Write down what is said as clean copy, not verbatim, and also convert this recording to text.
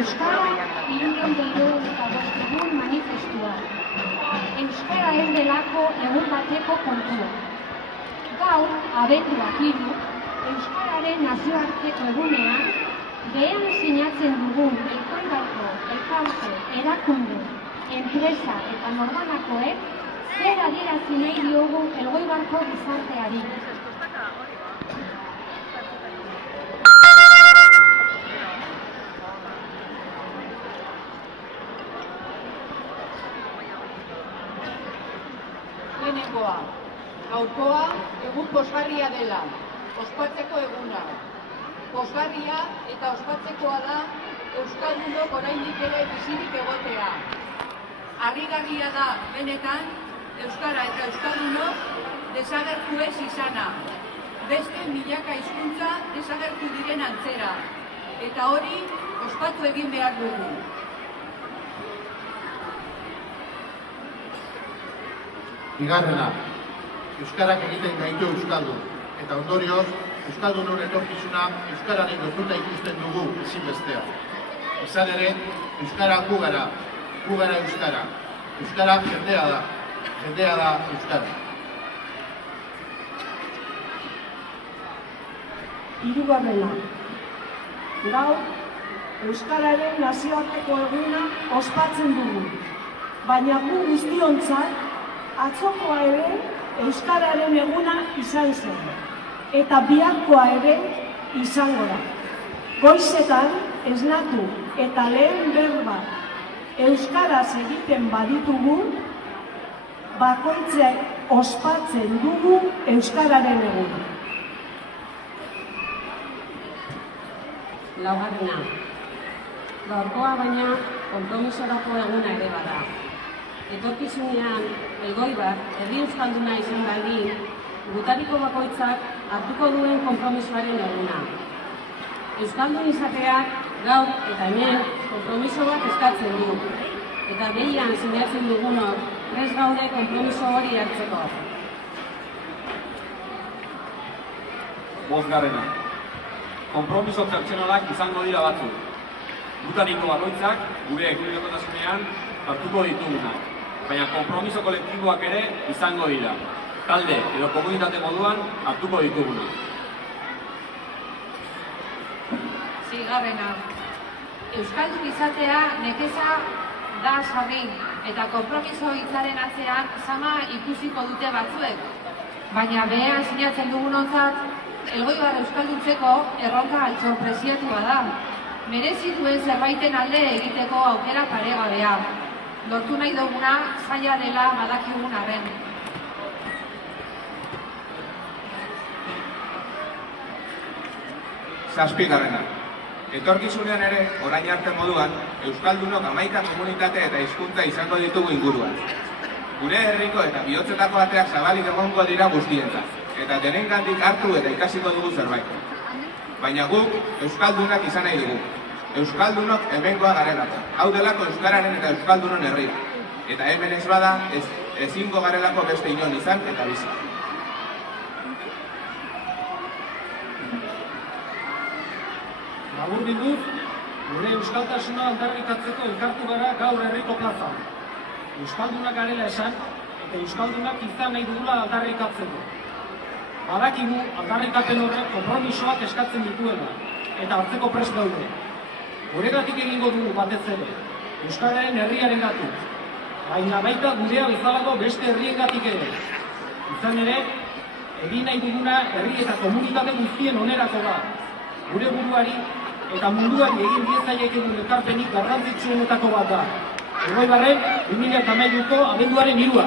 Euskara 365 manifestua. Euskara ez delako egun bateko kontua. Gaur, abenduak 3, Euskararen nazioarteko egunean, behean sinatzen dugun elkargako, elkarte, erakunde, enpresa eta norbanakoek zer adierazi nahi diogu Elgoibarko gizarteari. Lehenengoa, gaurkoa egun pozgarria dela, ospatzeko eguna. Pozgarria eta ospatzekoa da euskaldunok oraindik ere bizirik egotea. Harrigarria da benetan euskara eta euskaldunok desagertu ez izana. Beste milaka hizkuntza desagertu diren antzera. Eta hori ospatu egin behar dugu. Bigarrena, euskarak egiten gaitu euskaldun, eta ondorioz, euskaldunon etorkizuna euskararen lotuta ikusten dugu ezinbestea. Izan ere, euskara gu gara euskara. Euskara jendea da euskara. Hirugarrena, gaur euskararen nazioarteko eguna ospatzen dugu, baina gu guztiontzat atzokoa ere euskararen eguna izan zen, eta biharkoa ere izango da. Goizetan esnatu eta lehen berba euskaraz egiten baditugu, bakoitzak ospatzen dugu euskararen eguna. Laugarrena, gaurkoa baina konpromisorako eguna ere bada. Etorkizunean, Elgoibar, herri euskalduna izan dadin, gutariko bakoitzak hartuko duen konpromisoaren eguna. Euskaldun izateak gaur eta hemen konpromiso bat eskatzen du, eta behian sinatzen dugunok prest gaude konpromiso hori hartzeko. Bosgarrena, konpromiso pertsonalak izango dira batzuk. Gutariko bakoitzak gure egunerokotasunean hartuko ditugunak, baina konpromiso kolektiboak ere izango dira. Talde edo komunitate moduan hartuko ditugunak. Seigarrena, euskaldun izatea nekeza da sarri, eta konpromiso hitzaren atzean sama ikusiko dute batzuek. Baina behean sinatzen dugunontzat, Elgoibar euskalduntzeko erronka altsorpresiatua da. Merezi duen zerbaiten alde egiteko aukera paregabea. Lortu nahi duguna zaila dela badakigun arren. Zazpigarrena. Etorkizunean ere, orain arte moduan, euskaldunok 11 komunitate eta hizkuntza izango ditugu inguruan. Gure herriko eta bihotzetako ateak zabalik egongo dira guztientzat, eta denengandik hartu eta ikasiko dugu zerbait. Baina guk euskaldunak izan nahi dugu. Euskaldunok hemengoa garelako. Hau delako euskararen eta euskaldunon herria. Eta hemen ez bada, ezingo garelako beste inon izan eta bizi. Laburbilduz, gure euskaltasuna aldarrikatzeko elkartu gara gaur herriko plazan. Euskaldunak garela esan, eta euskaldunak izan nahi dugula aldarrikatzeko. Badakigu aldarrikapen horrek konpromisoak eskatzen dituela, eta hartzeko prest daude. Guregatik egingo dugu batez ere, euskararen herriarengatik, baina baita gurea bezalako beste herriengatik ere. Izan ere, egin nahi duguna herri eta komunitate guztien onerako da. Gure buruari eta munduari egin diezaiekun ekarpenik garrantzitsuenetako bat da. Elgoibarren 2013ko abenduaren 3.